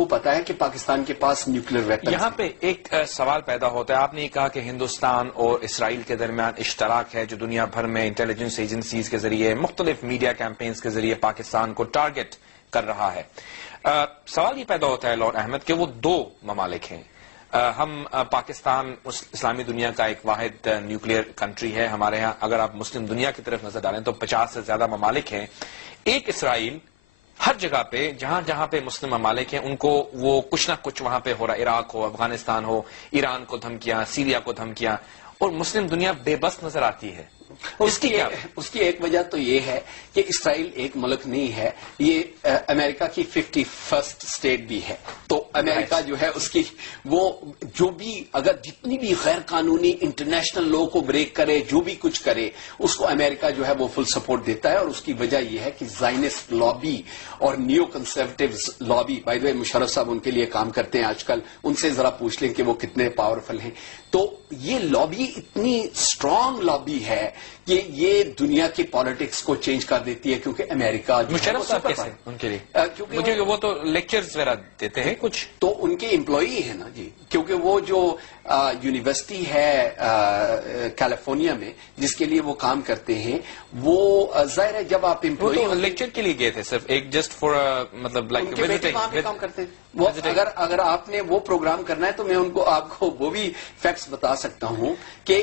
کو پتا ہے کہ پاکستان کے پاس نیوکلیر ویپنز یہاں پہ ایک سوال پیدا ہوتا ہے. آپ نے کہا کہ ہندوستان اور اسرائیل کے درمیان اشتراک ہے جو دنیا بھر میں انٹیلیجنس ایجنسیز کے ذریعے مختلف میڈیا کیمپینز کے ذریعے پاکستان کو ٹارگٹ کر رہا ہے. سوال یہ پیدا ہوتا ہے لارڈ احمد کہ وہ دو ممالک ہیں. ہم پاکستان اسلامی دنیا کا ایک واحد نیوکلیئر کنٹری ہے. ہمارے ہاں اگر آپ مسلم دنیا کی طرف نظر ڈالیں تو 50 سے زیادہ ممالک ہیں. ایک اسرائیل ہر جگہ پہ جہاں جہاں پہ مسلم ممالک ہیں ان کو وہ کچھ نہ کچھ وہاں پہ ہو رہا, عراق ہو, افغانستان ہو, ایران کو دھمکیاں, سیریا کو دھمکیاں, اور مسلم دنیا بے بس نظر آتی ہے. اس کی ایک وجہ تو یہ ہے کہ اسرائیل ایک ملک نہیں ہے, یہ امریکہ کی 51st اسٹیٹ بھی ہے. تو امریکہ جو ہے اس کی وہ جو بھی اگر جتنی بھی غیر قانونی انٹرنیشنل لا کو بریک کرے, جو بھی کچھ کرے, اس کو امریکہ جو ہے وہ فل سپورٹ دیتا ہے. اور اس کی وجہ یہ ہے کہ زائنسٹ لابی اور نیو کنسرویٹیوز لابی, بائی دا وے مشرف صاحب ان کے لیے کام کرتے ہیں آج کل, ان سے ذرا پوچھ لیں کہ وہ کتنے پاورفل ہیں. تو یہ لابی اتنی اسٹرانگ لابی ہے کہ یہ دنیا کی پالیٹکس کو چینج کر دیتی ہے, کیونکہ امریکہ مشرف صاحب کیسے ان کے لیے, کیونکہ وہ تو لیکچرز وغیرہ دیتے ہیں کچھ, تو ان کے امپلائی ہیں نا جی, کیونکہ وہ جو یونیورسٹی ہے کیلیفورنیا میں جس کے لیے وہ کام کرتے ہیں, وہ ظاہر ہے جب آپ امپلائی لیکچر کے لیے گئے تھے صرف ایک جسٹ فور مطلب لائک کام کرتے ہیں. وہ اگر آپ نے وہ پروگرام کرنا ہے تو میں ان کو آپ کو وہ بھی فیکٹس بتا سکتا ہوں کہ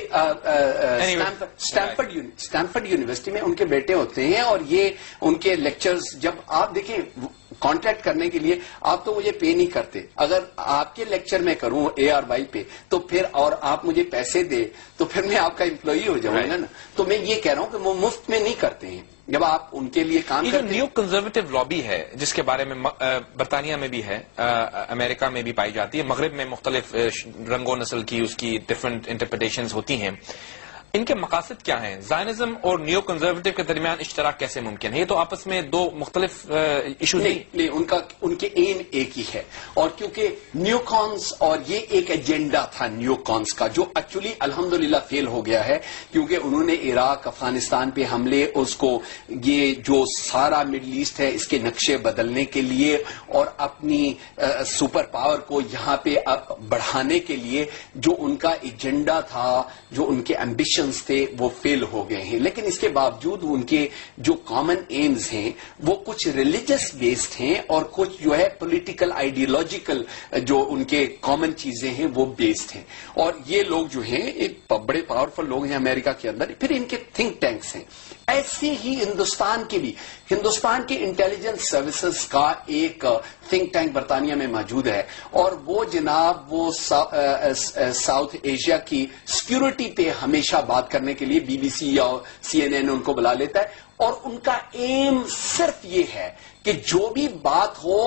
اسٹینفرڈ یونیورسٹی میں ان کے بیٹے ہوتے ہیں, اور یہ ان کے لیکچرز جب آپ دیکھیں کانٹیکٹ کرنے کے لیے آپ تو مجھے پے نہیں کرتے, اگر آپ کے لیکچر میں کروں ARY پہ تو پھر اور آپ مجھے پیسے دے تو پھر میں آپ کا امپلائی ہو جاؤں گا نا. تو میں یہ کہہ رہا ہوں کہ وہ مفت میں نہیں کرتے ہیں جب آپ ان کے لیے کام کرتے ہیں. نیو کنزرویٹو لابی ہے جس کے بارے میں برطانیہ میں بھی ہے, امریکہ میں بھی پائی جاتی ہے, مغرب میں مختلف رنگ و نسل کی اس کی ڈفرنٹ انٹرپریٹیشنز ہوتی ہیں. ان کے مقاصد کیا ہیں؟ زائنزم اور نیو کنزرویٹو کے درمیان اشتراک کیسے ممکن ہے؟ یہ تو آپس میں دو مختلف ایشوز نہیں, ان کے ایم ایک ہی ہے. اور کیونکہ نیو کانس, اور یہ ایک ایجنڈا تھا نیو کانس کا جو ایکچولی الحمدللہ فیل ہو گیا ہے, کیونکہ انہوں نے عراق افغانستان پہ حملے, اس کو یہ جو سارا مڈل ایسٹ ہے اس کے نقشے بدلنے کے لیے اور اپنی سپر پاور کو یہاں پہ بڑھانے کے لیے جو ان کا ایجنڈا تھا, جو ان کے ایمبیشن تھے, وہ فیل ہو گئے ہیں. لیکن اس کے باوجود ان کے جو کامن ایمز ہیں وہ کچھ ریلیجس بیسڈ ہیں اور کچھ جو ہے پولیٹیکل آئیڈیالوجیکل جو ان کے کامن چیزیں ہیں وہ بیسڈ ہیں. اور یہ لوگ جو ہیں ایک بڑے پاورفل لوگ ہیں امریکہ کے اندر, پھر ان کے تھنک ٹینکس ہیں. ایسے ہی ہندوستان کے بھی, ہندوستان کی انٹیلیجنس سروسز کا ایک تھنک ٹینک برطانیہ میں موجود ہے, اور وہ جناب وہ ساؤتھ ایشیا کی سیکورٹی پہ ہمیشہ بات کرنے کے لیے BBC یا CNN ان کو بلا لیتا ہے, اور ان کا ایم صرف یہ ہے کہ جو بھی بات ہو,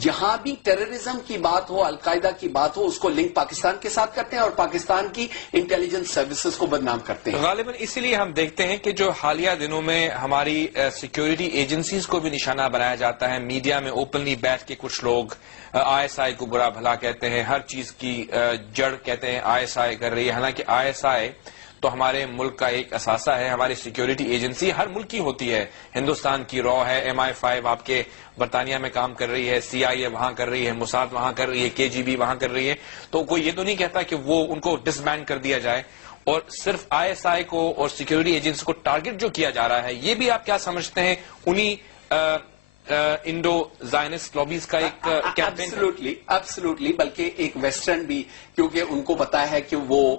جہاں بھی ٹیررزم کی بات ہو, القاعدہ کی بات ہو, اس کو لنک پاکستان کے ساتھ کرتے ہیں اور پاکستان کی انٹیلیجنس سروسز کو بدنام کرتے ہیں. غالباً اسی لیے ہم دیکھتے ہیں کہ جو حالیہ دنوں میں ہماری سیکیورٹی ایجنسیز کو بھی نشانہ بنایا جاتا ہے, میڈیا میں اوپنلی بیٹھ کے کچھ لوگ ISI کو برا بھلا کہتے ہیں, ہر چیز کی جڑ کہتے ہیں ISI کر رہی ہے, حالانکہ ISI تو ہمارے ملک کا ایک اثاثہ ہے. ہماری سیکیورٹی ایجنسی ہر ملک کی ہوتی ہے, ہندوستان کی را ہے, MI5 آپ کے برطانیہ میں کام کر رہی ہے, CIA وہاں کر رہی ہے, موساد وہاں کر رہی ہے, KGB وہاں کر رہی ہے. تو کوئی یہ تو نہیں کہتا کہ وہ ان کو ڈس بینڈ کر دیا جائے, اور صرف ISI کو اور سیکیورٹی ایجنسی کو ٹارگٹ جو کیا جا رہا ہے, یہ بھی آپ کیا سمجھتے ہیں انہی انڈو زائنسٹ لابیز کا ایک کیمپین؟ ایبسلوٹلی, بلکہ ایک ویسٹرن بھی, کیونکہ ان کو پتا ہے کہ وہ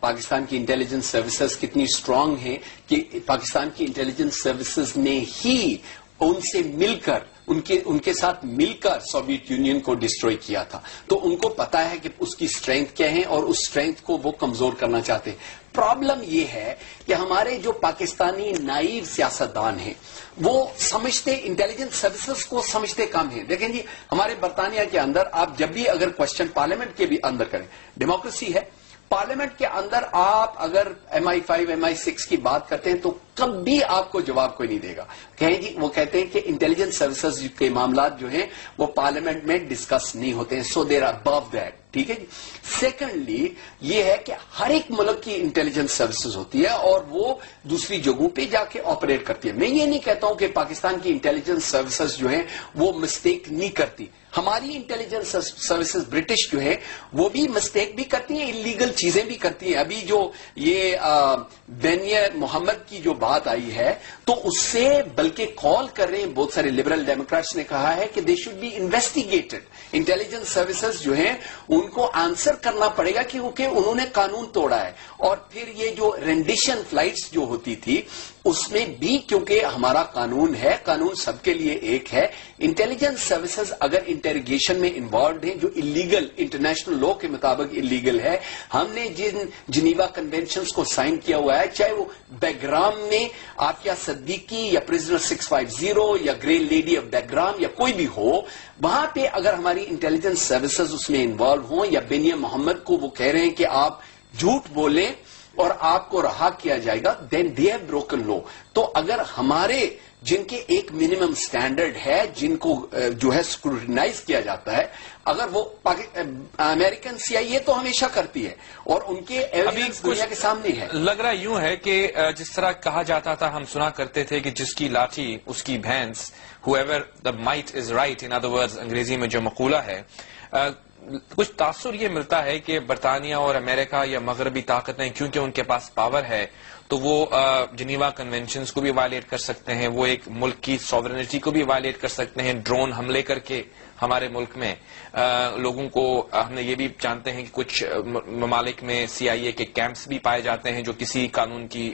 پاکستان کی انٹیلیجنس سروسز کتنی اسٹرانگ ہیں, کہ پاکستان کی انٹیلیجنس سروسز نے ہی ان سے مل کر ان کے ساتھ مل کر سوویت یونین کو ڈسٹروائے کیا تھا. تو ان کو پتا ہے کہ اس کی اسٹرینتھ کیا ہے اور اس اسٹرینتھ کو وہ کمزور کرنا چاہتے ہیں. پرابلم یہ ہے کہ ہمارے جو پاکستانی نائب سیاستدان ہیں وہ سمجھتے, انٹیلیجنس سروسز کو سمجھتے کم ہیں. دیکھیں جی, ہمارے برطانیہ کے اندر آپ جب بھی اگر کوشچن پارلیمنٹ کے بھی اندر کریں, ڈیموکریسی ہے, پارلیمنٹ کے اندر آپ اگر MI5 MI6 کی بات کرتے ہیں تو کبھی آپ کو جواب کوئی نہیں دے گا. کہیں جی, وہ کہتے ہیں کہ انٹیلیجنس سروسز کے معاملات جو ہیں وہ پارلیمنٹ میں ڈسکس نہیں ہوتے ہیں, سو دیر آر ابو دیٹ. ٹھیک ہے جی. سیکنڈلی یہ ہے کہ ہر ایک ملک کی انٹیلیجنس سروسز ہوتی ہے اور وہ دوسری جگہوں پہ جا کے آپریٹ کرتی ہے. میں یہ نہیں کہتا ہوں کہ پاکستان کی انٹیلیجنس سروسز جو ہیں وہ مسٹیک نہیں کرتی, ہماری انٹیلیجنس سروسز برٹش جو ہے وہ بھی مسٹیک بھی کرتی ہیں, انلیگل چیزیں بھی کرتی ہیں. ابھی جو یہ بینیہ محمد کی جو بات آئی ہے تو اس سے بلکہ کال کر رہے ہیں بہت سارے لبرل ڈیموکریٹس نے کہا ہے کہ they should be investigated. Intelligence services جو ہیں ان کو آنسر کرنا پڑے گا کیونکہ انہوں نے قانون توڑا ہے. اور پھر یہ جو رینڈیشن فلائٹس جو ہوتی تھی اس میں بھی کیونکہ ہمارا قانون ہے, قانون سب کے لیے ایک ہے. انٹیلیجنس سروسز اگر انٹیروگیشن میں انوالوڈ ہیں جو انلیگل انٹرنیشنل لا کے مطابق انلیگل ہے, ہم نے جن جنیوا کنونشنز کو سائن کیا ہوا ہے, چاہے وہ بیک گرام میں عافیہ صدیقی یا پرزنر 650 یا green lady of back gram یا کوئی بھی ہو, وہاں پہ اگر ہماری انٹیلیجنس سروسز اس میں انوالو ہوں یا بینیہ محمد کو وہ کہہ رہے ہیں کہ آپ جھوٹ بولیں اور آپ کو رہا کیا جائے گا, دین دے ہیو بروکن لا. تو اگر ہمارے جن کے ایک منیمم سٹینڈرڈ ہے جن کو جو ہے اسکروٹینائز کیا جاتا ہے, اگر وہ امریکن CIA تو ہمیشہ کرتی ہے اور ان کے ایویڈنس دنیا کے سامنے ہے. لگ رہا یوں ہے کہ جس طرح کہا جاتا تھا, ہم سنا کرتے تھے کہ جس کی لاٹھی اس کی بھینس, whoever the might is right, in other words انگریزی میں جو مقولہ ہے, کچھ تاثر یہ ملتا ہے کہ برطانیہ اور امریکہ یا مغربی طاقتیں کیونکہ ان کے پاس پاور ہے تو وہ جنیوا کنونشنز کو بھی وائلیٹ کر سکتے ہیں, وہ ایک ملک کی سوورنٹی کو بھی وائلیٹ کر سکتے ہیں, ڈرون حملے کر کے ہمارے ملک میں لوگوں کو, ہم نے یہ بھی جانتے ہیں کہ کچھ ممالک میں CIA کے کیمپس بھی پائے جاتے ہیں جو کسی قانون کی.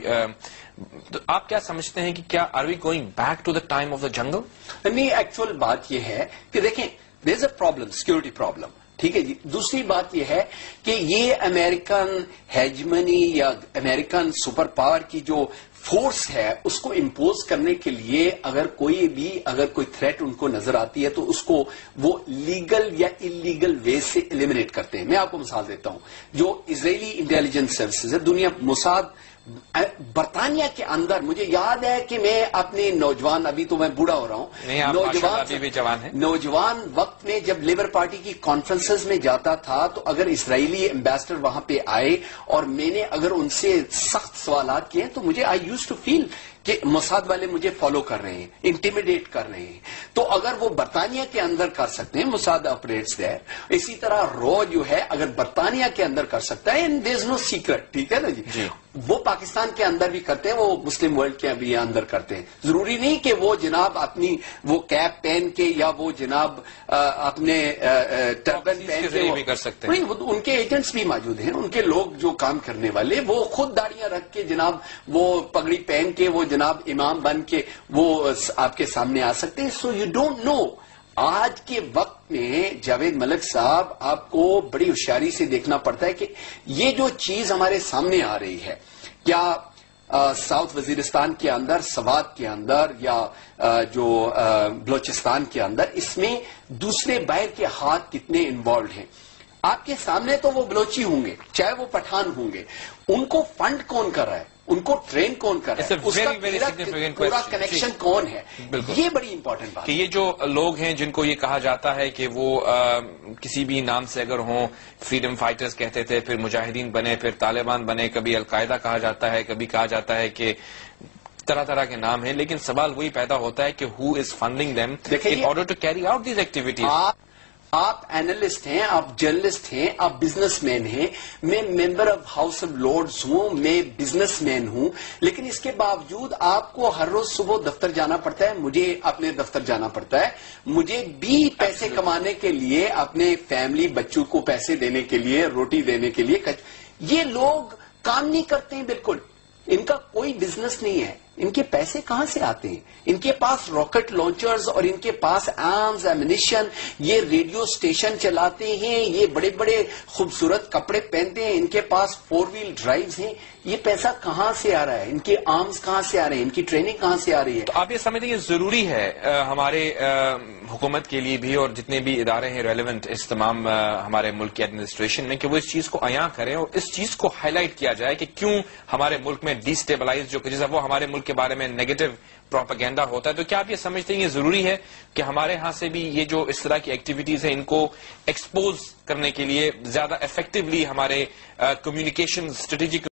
تو آپ کیا سمجھتے ہیں کہ کیا are we going back to the time of the jungle? نہیں, ایکچوئل بات یہ ہے کہ دیکھیں there is a problem, security problem. ٹھیک ہے جی. دوسری بات یہ ہے کہ یہ امریکن ہیجمنی یا امریکن سپر پاور کی جو فورس ہے اس کو امپوز کرنے کے لیے اگر کوئی تھریٹ ان کو نظر آتی ہے تو اس کو وہ لیگل یا انلیگل وے سے ایلیمنیٹ کرتے ہیں. میں آپ کو مثال دیتا ہوں, جو اسرائیلی انٹیلیجنس سروسز ہے دنیا موساد برطانیہ کے اندر, مجھے یاد ہے کہ میں اپنے نوجوان, ابھی تو میں بوڑھا ہو رہا ہوں, نوجوان وقت میں جب لیبر پارٹی کی کانفرنسز میں جاتا تھا تو اگر اسرائیلی ایمبیسڈر وہاں پہ آئے اور میں نے اگر ان سے سخت سوالات کیے تو مجھے آئی یوز ٹو فیل کہ موساد والے مجھے فالو کر رہے ہیں, انٹیمیڈیٹ کر رہے ہیں. تو اگر وہ برطانیہ کے اندر کر سکتے ہیں, موساد آپریٹس دیر, اسی طرح رو جو ہے اگر برطانیہ کے اندر کر سکتا ہے, and there is know secret. ٹھیک ہے نا جی. وہ پاکستان کے اندر بھی کرتے ہیں, وہ مسلم ورلڈ کے بھی اندر کرتے ہیں. ضروری نہیں کہ وہ جناب اپنی وہ کیپ پہن کے یا وہ جناب اپنے ٹربن پہن کے بھی کر سکتے ہیں. ان کے ایجنٹس بھی موجود ہیں, ان کے لوگ جو کام کرنے والے وہ خود داڑیاں رکھ کے جناب وہ پگڑی پہن کے وہ جناب امام بن کے وہ آپ کے سامنے آ سکتے ہیں. So you don't know. آج کے وقت میں جاوید ملک صاحب آپ کو بڑی ہوشیاری سے دیکھنا پڑتا ہے کہ یہ جو چیز ہمارے سامنے آ رہی ہے, کیا ساؤتھ وزیرستان کے اندر, سوات کے اندر یا جو بلوچستان کے اندر, اس میں دوسرے باہر کے ہاتھ کتنے انوالوڈ ہیں. آپ کے سامنے تو وہ بلوچی ہوں گے, چاہے وہ پٹھان ہوں گے, ان کو فنڈ کون کر رہا ہے, ان کو ٹرین کون کر رہا ہے, اس کا پورا کنیکشن کون ہے, یہ بڑی امپورٹنٹ بات ہے. یہ جو لوگ ہیں جن کو یہ کہا جاتا ہے کہ وہ کسی بھی نام سے اگر ہوں, فریڈم فائٹرز کہتے تھے, پھر مجاہدین بنے, پھر طالبان بنے, کبھی القاعدہ کہا جاتا ہے, کبھی کہا جاتا ہے کہ طرح طرح کے نام ہیں, لیکن سوال وہی پیدا ہوتا ہے کہ who is funding them in order to carry out these activities. آپ اینالسٹ ہیں, آپ جرنلسٹ ہیں, آپ بزنس مین ہیں, میں member of house of Lords ہوں, میں بزنس مین ہوں, لیکن اس کے باوجود آپ کو ہر روز صبح دفتر جانا پڑتا ہے, مجھے اپنے دفتر جانا پڑتا ہے, مجھے بھی پیسے کمانے کے لیے, اپنے فیملی بچوں کو پیسے دینے کے لیے, روٹی دینے کے لیے. یہ لوگ کام نہیں کرتے ہیں بالکل, ان کا کوئی بزنس نہیں ہے. ان کے پیسے کہاں سے آتے ہیں؟ ان کے پاس راکٹ لانچرز اور ان کے پاس آرمز, ایمونیشن, یہ ریڈیو اسٹیشن چلاتے ہیں, یہ بڑے بڑے خوبصورت کپڑے پہنتے ہیں, ان کے پاس 4 ویل ڈرائیوز ہیں. یہ پیسہ کہاں سے آ رہا ہے؟ ان کے آرمز کہاں سے آ رہے ہیں؟ ان کی ٹریننگ کہاں سے آ رہی ہے؟ تو آپ یہ سمجھتے ہیں یہ ضروری ہے ہمارے حکومت کے لیے بھی اور جتنے بھی ادارے ہیں ریلیونٹ اس تمام ہمارے ملک کی ایڈمنسٹریشن میں, کہ وہ اس چیز کو عیاں کریں اور اس چیز کو ہائی لائٹ کیا جائے کہ کیوں ہمارے ملک میں ڈی اسٹیبلائز جو جیسا وہ ہمارے ملک کے بارے میں نیگیٹو پروپیگنڈا ہوتا ہے. تو کیا آپ یہ سمجھتے ہیں یہ ضروری ہے کہ ہمارے ہاں سے بھی یہ جو اس طرح کی ایکٹیویٹیز ہیں ان کو ایکسپوز کرنے کے لیے زیادہ افیکٹولی ہمارے کمیونیکیشن اسٹریٹجک